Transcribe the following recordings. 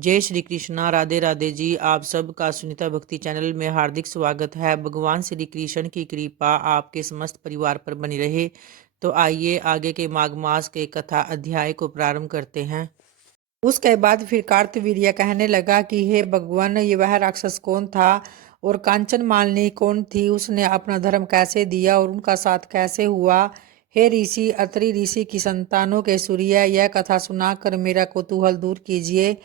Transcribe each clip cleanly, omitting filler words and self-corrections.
जय श्री कृष्णा। राधे राधे जी। आप सबका सुनीता भक्ति चैनल में हार्दिक स्वागत है। भगवान श्री कृष्ण की कृपा आपके समस्त परिवार पर बनी रहे। तो आइए आगे के माघ मास के कथा अध्याय को प्रारंभ करते हैं। उसके बाद फिर कार्तवीर्य कहने लगा कि हे भगवान, ये वह राक्षस कौन था और कांचन मालिनी कौन थी? उसने अपना धर्म कैसे दिया और उनका साथ कैसे हुआ? हे ऋषि, अत्रि ऋषि की संतानों के सूर्य, यह कथा सुनाकर मेरा कौतूहल दूर कीजिए।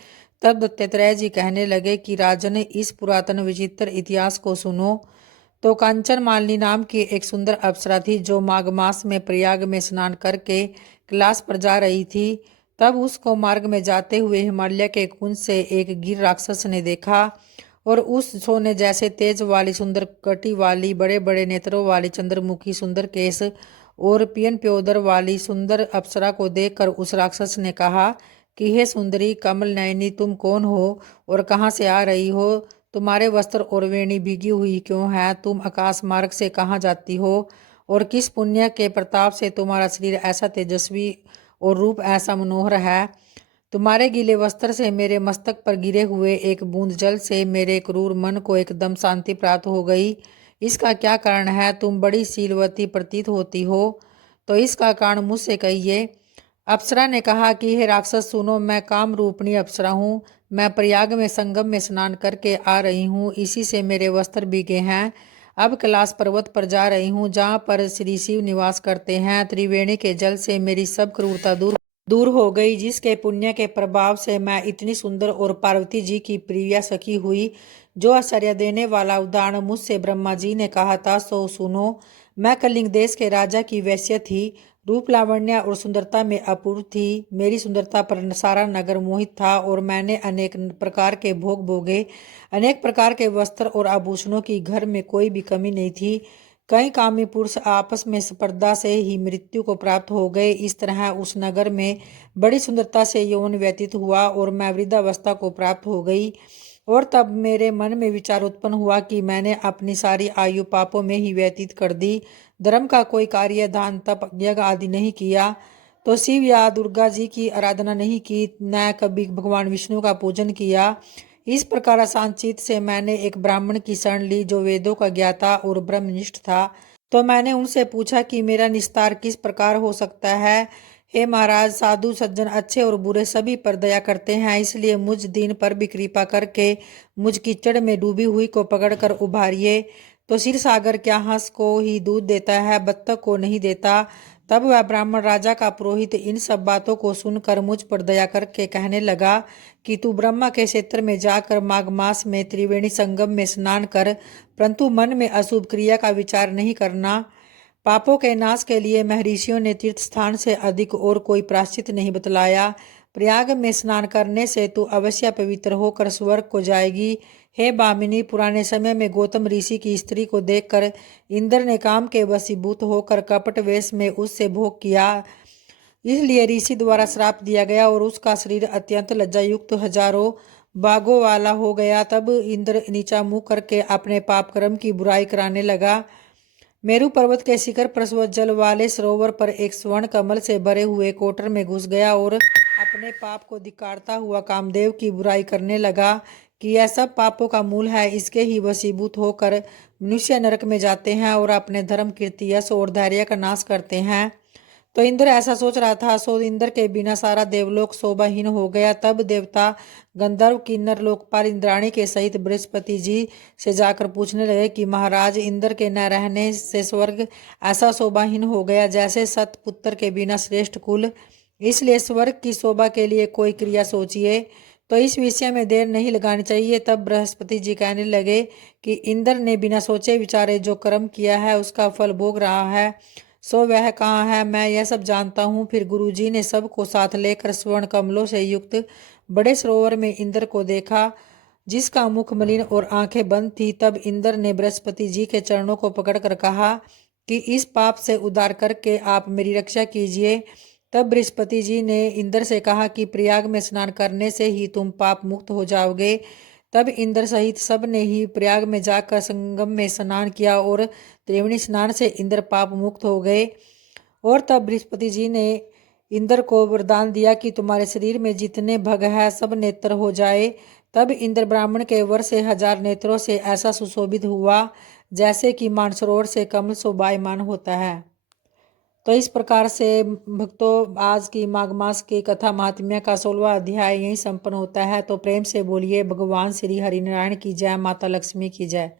तब दत्तात्रेय जी कहने लगे कि राजन, इस पुरातन विचित्र इतिहास को सुनो। तो कांचन मालिनी नाम की एक सुंदर अप्सरा थी जो माघ मास में प्रयाग में स्नान करके कैलाश पर जा रही थी। तब उसको मार्ग में जाते हुए हिमालय के कुंज से एक गिर राक्षस ने देखा और उस सोने जैसे तेज वाली, सुंदर कटी वाली, बड़े बड़े नेत्रों वाली, चंद्रमुखी, सुंदर केस और पियन प्योदर वाली सुंदर अप्सरा को देखकर उस राक्षस ने कहा कि हे सुंदरी कमल नयनी, तुम कौन हो और कहाँ से आ रही हो? तुम्हारे वस्त्र और वेणी भीगी हुई क्यों है? तुम आकाश मार्ग से कहाँ जाती हो और किस पुण्य के प्रताप से तुम्हारा शरीर ऐसा तेजस्वी और रूप ऐसा मनोहर है? तुम्हारे गीले वस्त्र से मेरे मस्तक पर गिरे हुए एक बूंद जल से मेरे क्रूर मन को एकदम शांति प्राप्त हो गई। इसका क्या कारण है? तुम बड़ी शीलवती प्रतीत होती हो, तो इसका कारण मुझसे कहिए। अप्सरा ने कहा कि हे राक्षस, सुनो, मैं काम रूपणी अप्सरा हूँ। मैं प्रयाग में संगम में स्नान करके आ रही हूँ, इसी से मेरे वस्त्र भीगे हैं। अब कैलाश पर्वत पर जा रही हूँ जहाँ पर श्री शिव निवास करते हैं। त्रिवेणी के जल से मेरी सब क्रूरता दूर हो गई, जिसके पुण्य के प्रभाव से मैं इतनी सुंदर और पार्वती जी की प्रिय सखी हुई। जो आश्चर्य देने वाला उदाहरण मुझसे ब्रह्मा जी ने कहा था, सो सुनो। मैं कलिंग देश के राजा की वैश्य थी, रूप लावण्य और सुंदरता में अपूर्व थी। मेरी सुंदरता पर सारा नगर मोहित था और मैंने अनेक प्रकार के भोग भोगे। अनेक प्रकार के वस्त्र और आभूषणों की घर में कोई भी कमी नहीं थी। कई कामी पुरुष आपस में स्पर्धा से ही मृत्यु को प्राप्त हो गए। इस तरह उस नगर में बड़ी सुंदरता से यौवन व्यतीत हुआ और मैं वृद्धावस्था को प्राप्त हो गई। और तब मेरे मन में विचार उत्पन्न हुआ कि मैंने अपनी सारी आयु पापों में ही व्यतीत कर दी। धर्म का कोई कार्य, दान, तप, यज्ञ आदि नहीं किया, तो शिव या दुर्गा जी की आराधना नहीं की, न कभी भगवान विष्णु का पूजन किया। इस प्रकार अशांत चित्त से मैंने एक ब्राह्मण की शरण ली जो वेदों का ज्ञाता और ब्रह्मनिष्ठ था। तो मैंने उनसे पूछा कि मेरा निस्तार किस प्रकार हो सकता है। हे महाराज, साधु सज्जन अच्छे और बुरे सभी पर दया करते हैं, इसलिए मुझ दीन पर भी कृपा करके मुझ कीचड़ में डूबी हुई को पकड़कर उभारिए। तो क्षीर सागर क्या हंस को ही दूध देता है, बत्तख को नहीं देता? तब वह ब्राह्मण राजा का पुरोहित इन सब बातों को सुनकर मुझ पर दया करके कहने लगा कि तू ब्रह्मा के क्षेत्र में जाकर माघ मास में त्रिवेणी संगम में स्नान कर, परंतु मन में अशुभ क्रिया का विचार नहीं करना। पापों के नाश के लिए महर्षियों ने तीर्थ स्थान से अधिक और कोई प्रायश्चित नहीं बतलाया। प्रयाग में स्नान करने से तू अवश्य पवित्र होकर स्वर्ग को जाएगी। हे बामिनी, पुराने समय में गौतम ऋषि की स्त्री को देखकर इंद्र ने काम के वशीभूत होकर कपट वेश में उससे भोग किया, इसलिए ऋषि द्वारा श्राप दिया गया और उसका शरीर अत्यंत लज्जायुक्त हजारों बागों वाला हो गया। तब इंद्र नीचा मुंह करके अपने पाप कर्म की बुराई कराने लगा। मेरू पर्वत के शिखर पर जल वाले सरोवर पर एक स्वर्ण कमल से भरे हुए कोटर में घुस गया और अपने पाप को धिक्कारता हुआ कामदेव की बुराई करने लगा कि यह सब पापों का मूल है। इसके ही वशीभूत होकर मनुष्य नरक में जाते हैं और अपने धर्म, कीर्ति, यश और धैर्य का नाश करते हैं। तो इंद्र ऐसा सोच रहा था, सो इंद्र के बिना सारा देवलोक शोभाहीन हो गया। तब देवता, गंधर्व, किन्नर, लोकपाल इंद्राणी के सहित बृहस्पति जी से जाकर पूछने लगे कि महाराज, इंद्र के न रहने से स्वर्ग ऐसा शोभाहीन हो गया जैसे सतपुत्र के बिना श्रेष्ठ कुल। इसलिए स्वर्ग की शोभा के लिए कोई क्रिया सोचिए, तो इस विषय में देर नहीं लगानी चाहिए। तब बृहस्पति जी कहने लगे कि इंद्र ने बिना सोचे विचारे जो कर्म किया है उसका फल भोग रहा है, सो वह कहाँ है? मैं यह सब जानता हूँ। फिर गुरुजी ने सबको साथ लेकर स्वर्ण कमलों से युक्त बड़े सरोवर में इंद्र को देखा, जिसका मुख मलिन और आंखें बंद थी। तब इंद्र ने बृहस्पति जी के चरणों को पकड़कर कहा कि इस पाप से उद्धार करके आप मेरी रक्षा कीजिए। तब बृहस्पति जी ने इंद्र से कहा कि प्रयाग में स्नान करने से ही तुम पाप मुक्त हो जाओगे। तब इंद्र सहित सब ने ही प्रयाग में जाकर संगम में स्नान किया और त्रिवेणी स्नान से इंद्र पाप मुक्त हो गए। और तब बृहस्पति जी ने इंद्र को वरदान दिया कि तुम्हारे शरीर में जितने भग है सब नेत्र हो जाए। तब इंद्र ब्राह्मण के वर से 1000 नेत्रों से ऐसा सुशोभित हुआ जैसे कि मानसरोवर से कमल शोभायमान होता है। तो इस प्रकार से भक्तों आज की माघ मास की कथा महात्म्य का 16वां अध्याय यहीं संपन्न होता है। तो प्रेम से बोलिए भगवान श्री हरिनारायण की जय, माता लक्ष्मी की जय।